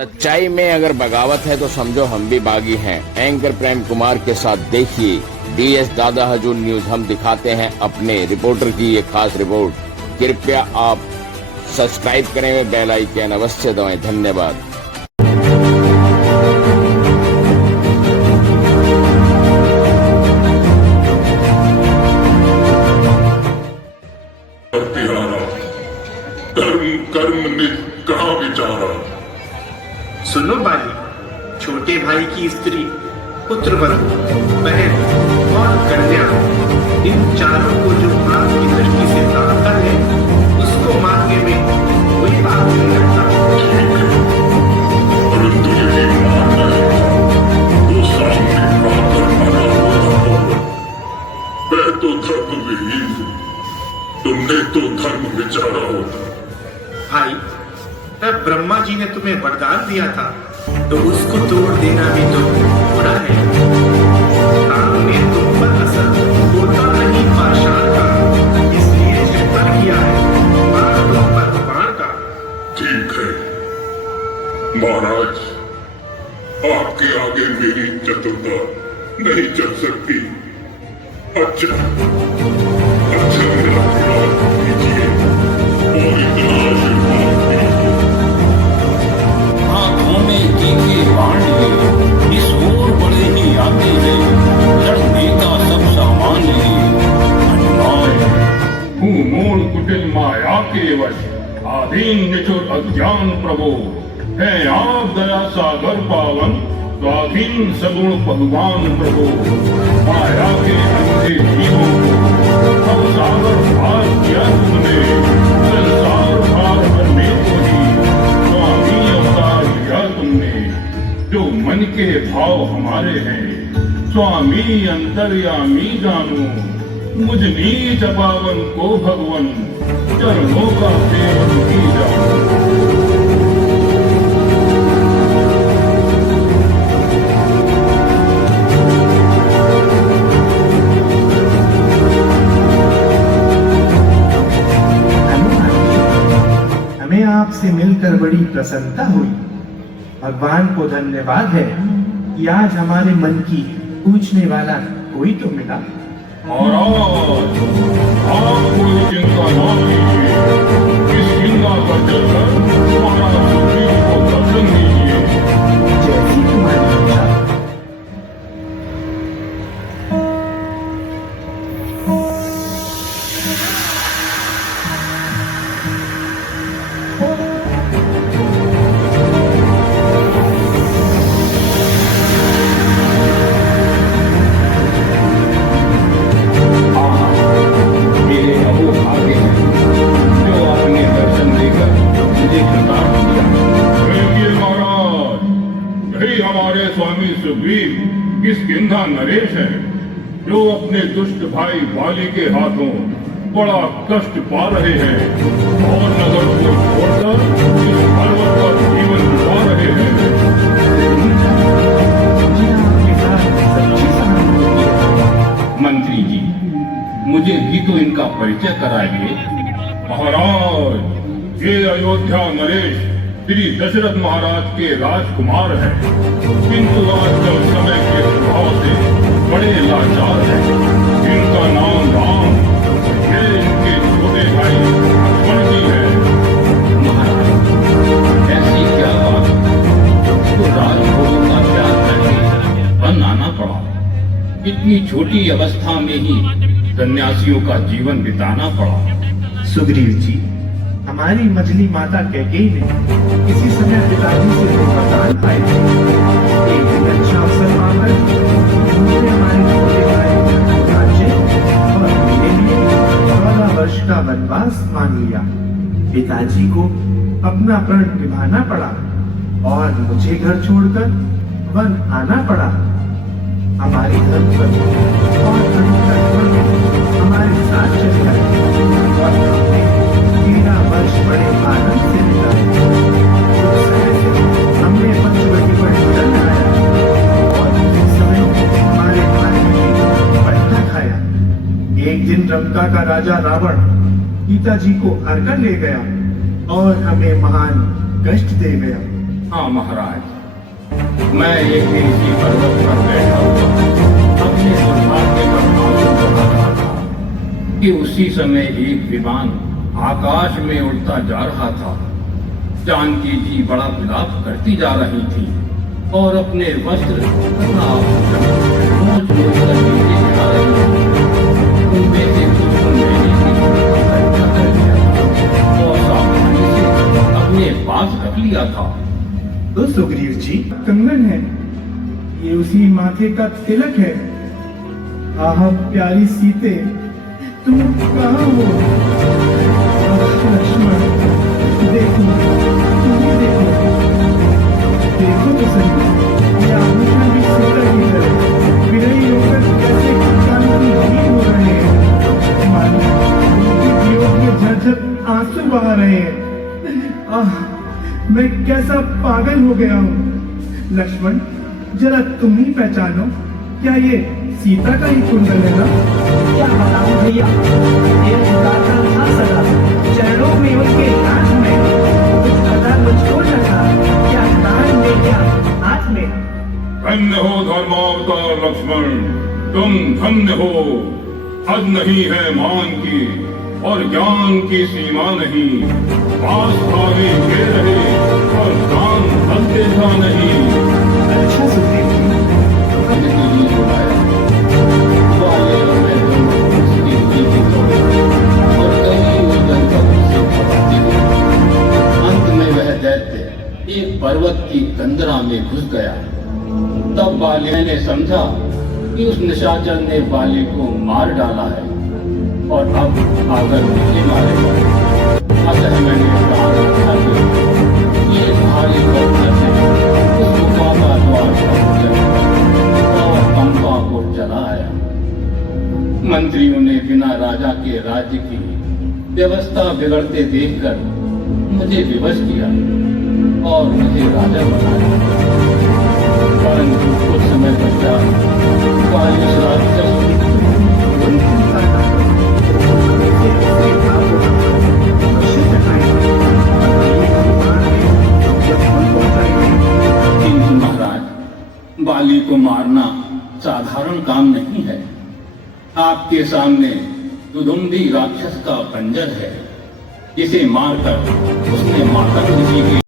सच्चाई में अगर बगावत है तो समझो हम भी बागी हैं। एंकर प्रेम कुमार के साथ देखिए DS दादा हजूर न्यूज। हम दिखाते हैं अपने रिपोर्टर की ये खास रिपोर्ट। कृपया आप सब्सक्राइब करें, बेल आइकन अवश्य दबाएं। धन्यवाद। कर्म निज कहाँ विचारा। सुनो बाली, छोटे भाई की स्त्री, पुत्र वधू, बहन और कन्या, इन चारों को जो मां की दृष्टि से ताकता है उसको मांगने में कोई बात नहीं लगता। ठीक है, परंतु यही मानना है तो सामने आकर मना होगा। मैं तो धर्म विहीन हूँ, तुमने तो धर्म विचारा होगा। भाई, तब ब्रह्मा जी ने तुम्हें वरदान दिया था तो उसको तोड़ देना भी तो बुरा है। सामने तुम पर असर होता नहीं पाषाण का, इसलिए चिंतन किया है मार तुम पर बाण का। ठीक है महाराज, आपके आगे मेरी चतुरता नहीं चल सकती। अच्छा मेरा अपराध कीजिए और इतना आशीर्वाद दीजिए। हाथों में तीखे बाण लिए इस ओर बड़े ही आते हैं, लड़ने का सब सामान लिए हनुमान। हूँ मूल कुटिल माया के वश, आधीन निचुर अज्ञान प्रभु। है आप दया सागर पावन, स्वाधीन सगुण भगवान प्रभु। माया के अंधे जीवों को अब सागर पार किया तुमने, संसार पार करने को ही स्वामी अवतार लिया तुमने। जो मन के भाव हमारे हैं स्वामी अंतर्यामी जानो, मुझ नीच पावन को भगवन चरणों का सेवन की जानो। आपसे मिलकर बड़ी प्रसन्नता हुई। भगवान को धन्यवाद है कि आज हमारे मन की पूछने वाला कोई तो मिला। महाराज, आप कोई चिंता न कीजिए, इस गंगा पर चलकर महाराज सुग्रीव को दर्शन दीजिए। जैसी तुम्हारी इच्छा। किष्किंधा नरेश है जो अपने दुष्ट भाई बाली के हाथों बड़ा कष्ट पा रहे हैं और नगर को छोड़कर इस पर्वत पर जीवन बिता रहे हैं। मंत्री जी, मुझे भी तो इनका परिचय कराइए। महाराज, ये अयोध्या नरेश श्री दशरथ महाराज के राजकुमार हैं, किंतु आजकल समय के प्रभाव से बड़े लाचार हैं। इनका नाम राम, ये इनके छोटे भाई लक्ष्मण जी हैं। महाराज, ऐसी क्या बात तो राजभोगों का त्याग करके वन आना पड़ा। इतनी छोटी अवस्था में ही सन्यासियों का जीवन बिताना पड़ा। सुग्रीव जी, हमारी मजली माता कैकेयी ने किसी समय पिताजी से वरदान पाए थे। एक दिन अच्छा अवसर पाकर उन्होंने हमारे छोटे भाई को राज्य और मेरे लिए 14 वर्ष का वनवास मांग लिया। पिताजी को अपना प्रण निभाना पड़ा और मुझे घर छोड़कर वन आना पड़ा। हमारे घर पर और हमारे साथ चल गए और 13 वर्ष बड़े आनंद से बिताए। हमने पंचवटी पर निकल आया और उस समय हमारे खाने में पट्टा खाया। एक दिन लंका का राजा रावण पिताजी को हरकर ले गया और हमें महान कष्ट दे गया। हाँ महाराज, मैं एक दिन इसी पर्वत पर बैठा हुआ अपने दुर्भाग्य पर आंसू बहा रहा था कि उसी समय एक विमान आकाश में उड़ता जा रहा था। जानकी जी बड़ा विलाप करती जा रही थी और अपने वस्त्र तथा आभूषण नोच नोच कर नीचे गिरा रही थी। उनमें से कुछ को मैंने भी इकट्ठा कर लिया और सावधानी से अपने पास रख लिया था। तो सुग्रीव जी, कंगन है, ये उसी माथे का तिलक है। आह प्यारी सीते, तुम कहाँ हो? लक्ष्मण, देखो, तुम्हें देखो तो सही, ये आभूषण भी सीता की तरह विनयी होकर कैसे कांतिहीन हो रहे हैं। मानो उनके वियोग में झरझर आंसू बहा रहे हैं। आह, मैं कैसा पागल हो गया हूँ। लक्ष्मण, जरा तुम ही पहचानो, क्या ये सीता का ही कुंडल है ना? क्या बताऊं भैया, ये उड़ाता था सदा चरणों में उनके नाच में, कुछ पता मुझको न था, क्या कान में क्या हाथ में। धन्य हो धर्मावतार लक्ष्मण, तुम धन्य हो। हद नहीं है मान की और ज्ञान की सीमा नहीं। आस्था में ये रहे और दान बनते था नहीं। अच्छा सुग्रीव जी, हमने के लिए बुलाया, वाले और मैं दोनों उसकी जीती तोड़े और कहीं वो जनपद से भगाती हुई। अंत में वह दैत्य एक पर्वत की कंदरा में घुस गया। तब बाले ने समझा कि उस निशाचर ने बाले को मार डाला है और अब आकर मुझे मारेगा। अतः मैंने प्राण रक्षा किया। ये भारी घटना से उस गुफा का द्वार खोला और पंपा को चला आया। मंत्रियों ने बिना राजा के राज्य की व्यवस्था बिगड़ते देखकर मुझे विवश किया और मुझे राजा बनाया। परंतु कुछ समय पश्चात बाली राक्षस किंतु महाराज, बाली को मारना साधारण काम नहीं है। आपके सामने दुदुम्बी राक्षस का पंजर है, जिसे मारकर उसने माता ऋषि के